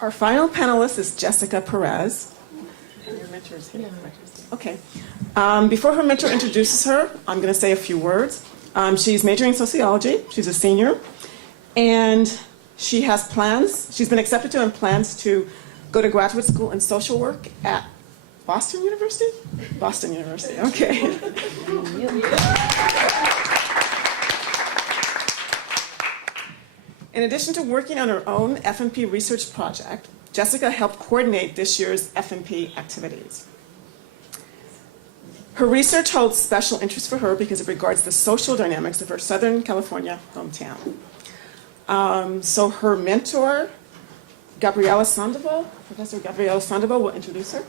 Our final panelist is Jessica Perez. Your mentor is here. Okay. Before her mentor introduces her, I'm going to say a few words. She's majoring in sociology. She's a senior. And she has plans. She's been accepted to and plans to go to graduate school in social work at Boston University? Boston University, okay. In addition to working on her own FMP research project, Jessica helped coordinate this year's FMP activities. Her research holds special interest for her because it regards the social dynamics of her Southern California hometown. So her mentor, Gabriela Sandoval, Professor Gabriela Sandoval, will introduce her.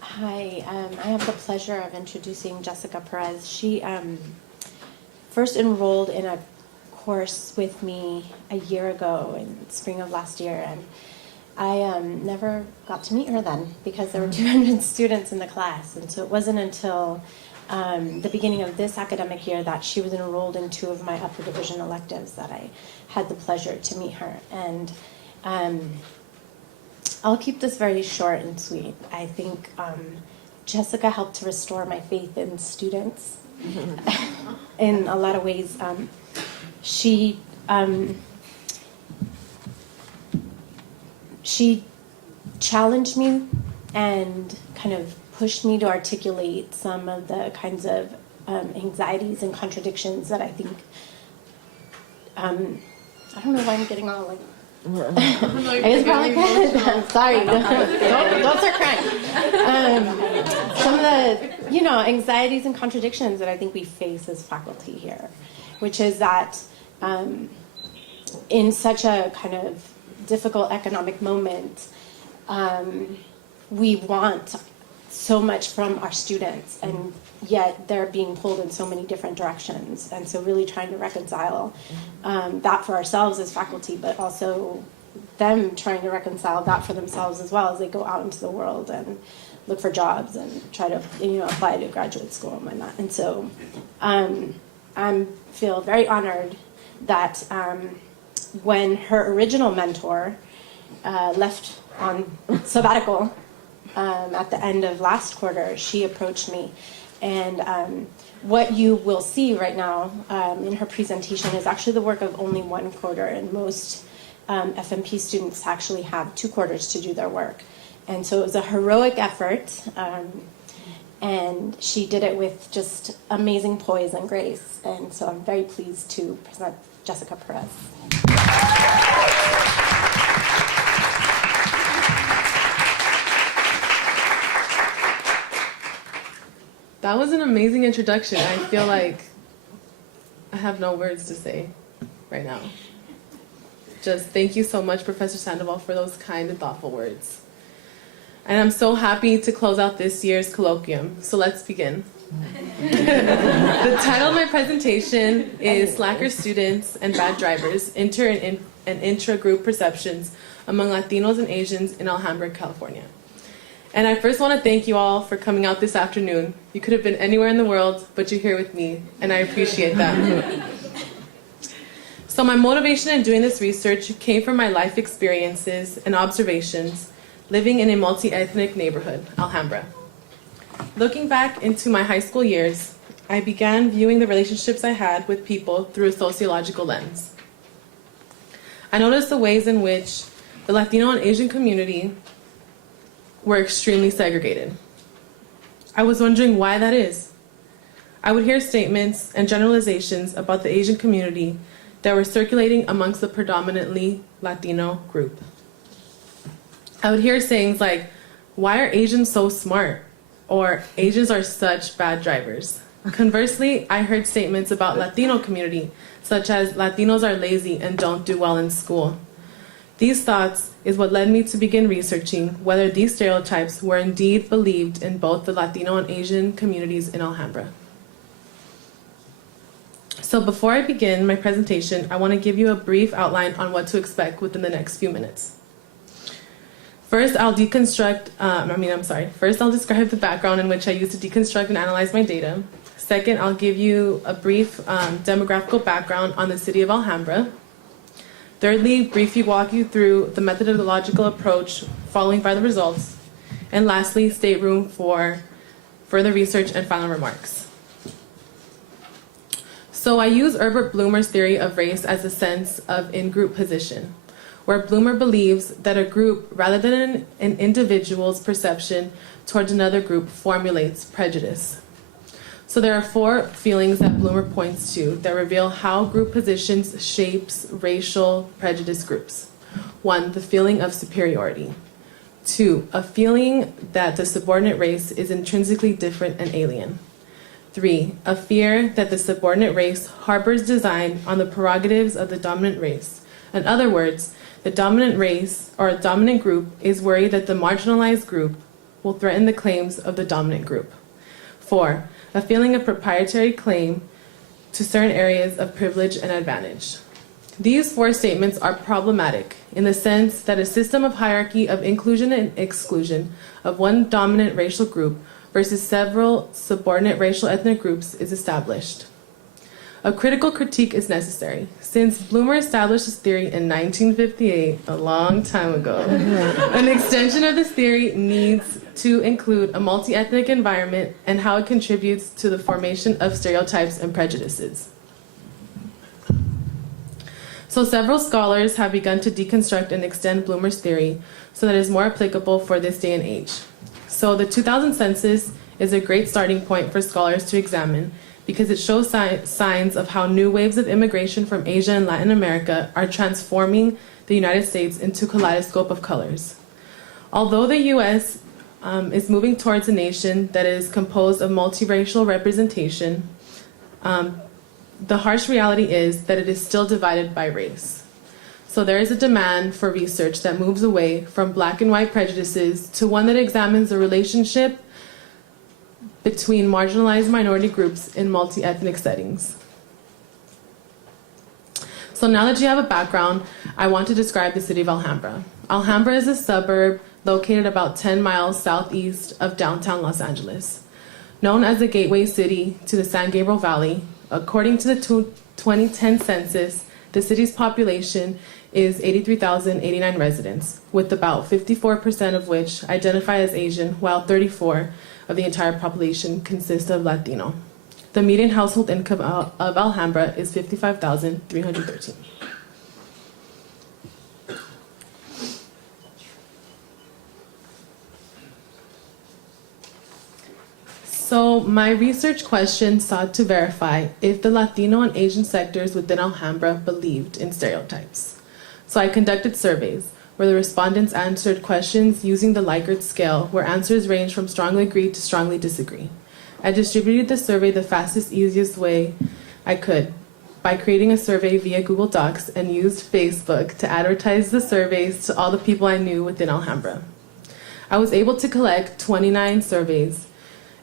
Hi, I have the pleasure of introducing Jessica Perez. She first enrolled in a course with me a year ago in spring of last year, and I never got to meet her then because there were 200 students in the class, and so it wasn't until the beginning of this academic year that she was enrolled in 2 of my upper division electives that I had the pleasure to meet her. And I'll keep this very short and sweet. I think Jessica helped to restore my faith in students in a lot of ways. She challenged me and kind of pushed me to articulate some of the kinds of anxieties and contradictions that I think, I don't know why I'm getting all like, I guess probably good. I'm sorry, don't start crying. Some of the, anxieties and contradictions that I think we face as faculty here, which is that in such a kind of difficult economic moment, we want so much from our students, and yet they're being pulled in so many different directions. And so really trying to reconcile that for ourselves as faculty, but also them trying to reconcile that for themselves as well as they go out into the world and look for jobs and try to apply to graduate school and whatnot. And so I feel very honored that when her original mentor left on sabbatical at the end of last quarter, she approached me. And what you will see right now in her presentation is actually the work of only 1 quarter, and most FMP students actually have 2 quarters to do their work. And so it was a heroic effort, and she did it with just amazing poise and grace. And so I'm very pleased to present Jessica Perez. That was an amazing introduction. I feel like I have no words to say right now. Just thank you so much, Professor Sandoval, for those kind and thoughtful words. And I'm so happy to close out this year's colloquium. So let's begin. The title of my presentation is Slacker Students and Bad Drivers, Inter and Intra-Group Perceptions Among Latinos and Asians in Alhambra, California. And I first want to thank you all for coming out this afternoon. You could have been anywhere in the world, but you're here with me, and I appreciate that. So my motivation in doing this research came from my life experiences and observations living in a multi-ethnic neighborhood, Alhambra. Looking back into my high school years, I began viewing the relationships I had with people through a sociological lens. I noticed the ways in which the Latino and Asian community were extremely segregated. I was wondering why that is. I would hear statements and generalizations about the Asian community that were circulating amongst the predominantly Latino group. I would hear sayings like, "Why are Asians so smart?" or "Asians are such bad drivers." Conversely, I heard statements about Latino community, such as "Latinos are lazy and don't do well in school." These thoughts is what led me to begin researching whether these stereotypes were indeed believed in both the Latino and Asian communities in Alhambra. So before I begin my presentation, I want to give you a brief outline on what to expect within the next few minutes. First, I'll describe the background in which I use to deconstruct and analyze my data. Second, I'll give you a brief demographical background on the city of Alhambra. Thirdly, briefly walk you through the methodological approach following by the results. And lastly, state room for further research and final remarks. So I use Herbert Blumer's theory of race as a sense of in-group position, where Blumer believes that a group, rather than an individual's perception towards another group, formulates prejudice. So there are 4 feelings that Blumer points to that reveal how group positions shapes racial prejudice groups. 1, the feeling of superiority. 2, a feeling that the subordinate race is intrinsically different and alien. 3, a fear that the subordinate race harbors design on the prerogatives of the dominant race. In other words, the dominant race or a dominant group is worried that the marginalized group will threaten the claims of the dominant group. 4, a feeling of proprietary claim to certain areas of privilege and advantage. These 4 statements are problematic in the sense that a system of hierarchy of inclusion and exclusion of one dominant racial group versus several subordinate racial ethnic groups is established. A critical critique is necessary. Since Blumer established this theory in 1958, a long time ago, an extension of this theory needs to include a multi-ethnic environment and how it contributes to the formation of stereotypes and prejudices. So several scholars have begun to deconstruct and extend Blumer's theory so that it is more applicable for this day and age. So the 2000 census is a great starting point for scholars to examine because it shows signs of how new waves of immigration from Asia and Latin America are transforming the United States into a kaleidoscope of colors. Although the U.S. Is moving towards a nation that is composed of multiracial representation, the harsh reality is that it is still divided by race. So there is a demand for research that moves away from black and white prejudices to one that examines the relationship between marginalized minority groups in multi-ethnic settings. So now that you have a background, I want to describe the city of Alhambra. Alhambra is a suburb located about 10 miles southeast of downtown Los Angeles. Known as the gateway city to the San Gabriel Valley, according to the 2010 census, the city's population is 83,089 residents, with about 54% of which identify as Asian, while 34% of the entire population consists of Latino. The median household income of Alhambra is $55,313. So my research question sought to verify if the Latino and Asian sectors within Alhambra believed in stereotypes. So I conducted surveys where the respondents answered questions using the Likert scale, where answers range from strongly agree to strongly disagree. I distributed the survey the fastest, easiest way I could by creating a survey via Google Docs and used Facebook to advertise the surveys to all the people I knew within Alhambra. I was able to collect 29 surveys,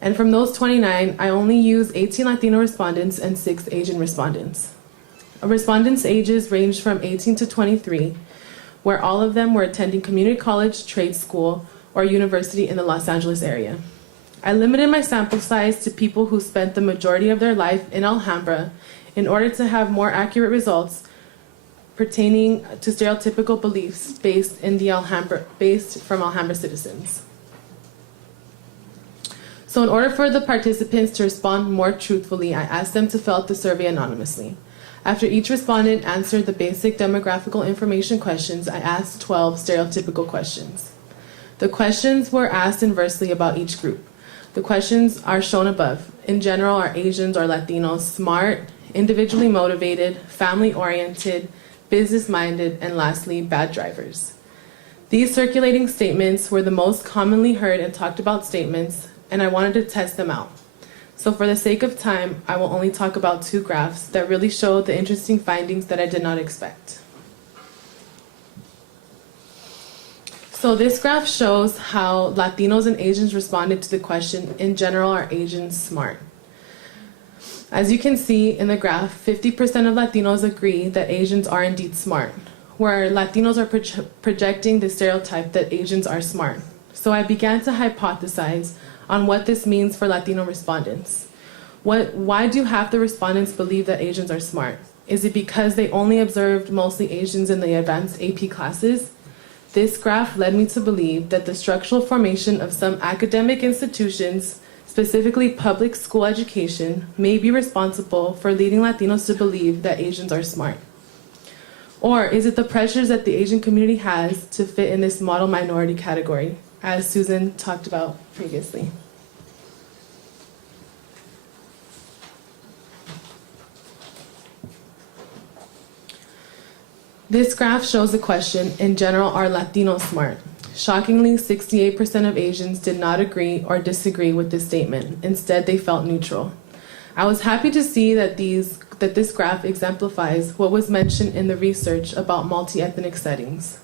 and from those 29, I only used 18 Latino respondents and 6 Asian respondents. Respondents' ages ranged from 18 to 23, where all of them were attending community college, trade school, or university in the Los Angeles area. I limited my sample size to people who spent the majority of their life in Alhambra in order to have more accurate results pertaining to stereotypical beliefs based from Alhambra citizens. So in order for the participants to respond more truthfully, I asked them to fill out the survey anonymously. After each respondent answered the basic demographical information questions, I asked 12 stereotypical questions. The questions were asked inversely about each group. The questions are shown above. In general, are Asians or Latinos smart, individually motivated, family-oriented, business-minded, and lastly, bad drivers? These circulating statements were the most commonly heard and talked about statements, and I wanted to test them out. So for the sake of time, I will only talk about 2 graphs that really show the interesting findings that I did not expect. So this graph shows how Latinos and Asians responded to the question, in general, are Asians smart? As you can see in the graph, 50% of Latinos agree that Asians are indeed smart, where Latinos are projecting the stereotype that Asians are smart. So I began to hypothesize on what this means for Latino respondents. Why do half the respondents believe that Asians are smart? Is it because they only observed mostly Asians in the advanced AP classes? This graph led me to believe that the structural formation of some academic institutions, specifically public school education, may be responsible for leading Latinos to believe that Asians are smart. Or is it the pressures that the Asian community has to fit in this model minority category, as Susan talked about previously? This graph shows the question, in general, are Latinos smart? Shockingly, 68% of Asians did not agree or disagree with this statement. Instead, they felt neutral. I was happy to see that this graph exemplifies what was mentioned in the research about multi-ethnic settings.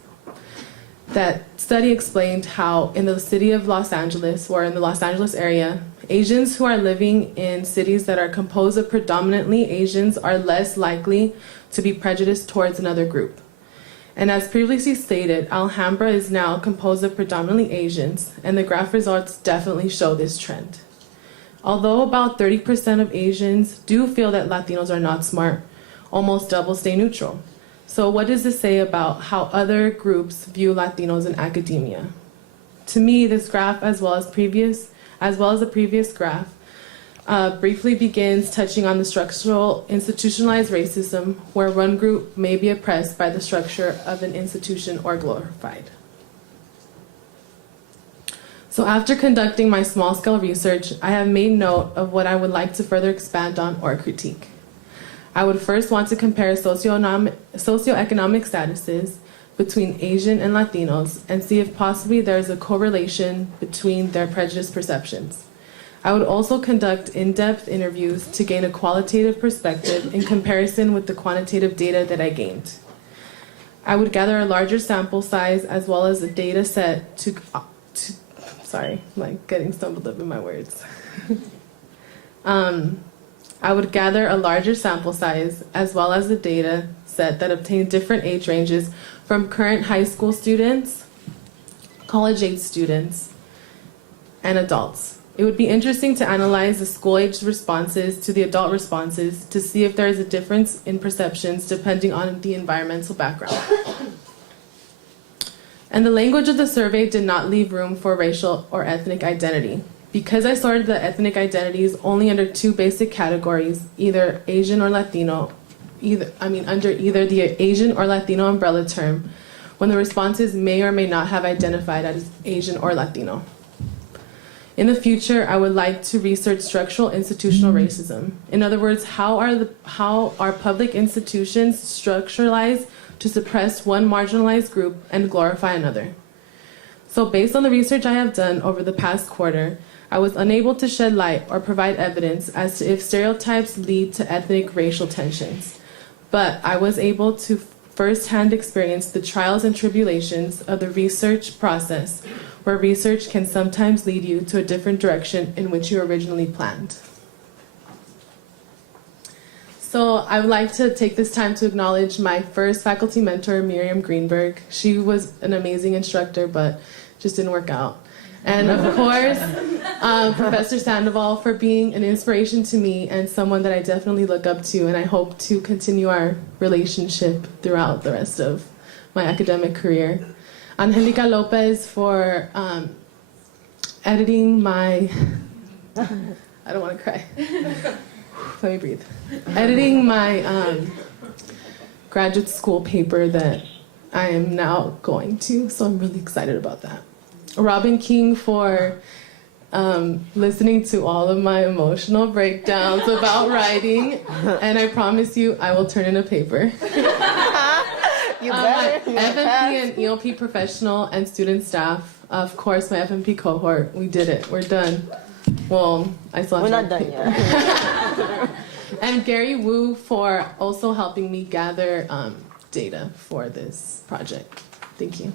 That study explained how in the city of Los Angeles, or in the Los Angeles area, Asians who are living in cities that are composed of predominantly Asians are less likely to be prejudiced towards another group. And as previously stated, Alhambra is now composed of predominantly Asians, and the graph results definitely show this trend. Although about 30% of Asians do feel that Latinos are not smart, almost double stay neutral. So what does this say about how other groups view Latinos in academia? To me, this graph, as well as the previous graph, briefly begins touching on the structural institutionalized racism where one group may be oppressed by the structure of an institution or glorified. So after conducting my small-scale research, I have made note of what I would like to further expand on or critique. I would first want to compare socioeconomic statuses between Asian and Latinos and see if possibly there is a correlation between their prejudice perceptions. I would also conduct in-depth interviews to gain a qualitative perspective in comparison with the quantitative data that I gained. I would gather a larger sample size as well as a data set sorry, I'm like getting stumbled up in my words. I would gather a larger sample size as well as a data set that obtained different age ranges from current high school students, college-age students, and adults. It would be interesting to analyze the school-age responses to the adult responses to see if there is a difference in perceptions depending on the environmental background. And the language of the survey did not leave room for racial or ethnic identity. Because I sorted the ethnic identities only under two basic categories, either Asian or Latino, under either the Asian or Latino umbrella term, when the responses may or may not have identified as Asian or Latino. In the future, I would like to research structural institutional racism. In other words, how are public institutions structuralized to suppress one marginalized group and glorify another? So based on the research I have done over the past quarter, I was unable to shed light or provide evidence as to if stereotypes lead to ethnic racial tensions. But I was able to firsthand experience the trials and tribulations of the research process, where research can sometimes lead you to a different direction in which you originally planned. So I would like to take this time to acknowledge my first faculty mentor, Miriam Greenberg. She was an amazing instructor, but just didn't work out. And of course, Professor Sandoval for being an inspiration to me and someone that I definitely look up to, and I hope to continue our relationship throughout the rest of my academic career. Angelica Lopez for editing my, I don't want to cry. Let me breathe. Editing my graduate school paper that I am now going to, so I'm really excited about that. Robin King for listening to all of my emotional breakdowns about writing, and I promise you I will turn in a paper. You better. My FMP and EOP professional and student staff, of course my FMP cohort, we did it, we're done. Well, I still have We're to not done paper. yet. And Gary Wu for also helping me gather data for this project. Thank you.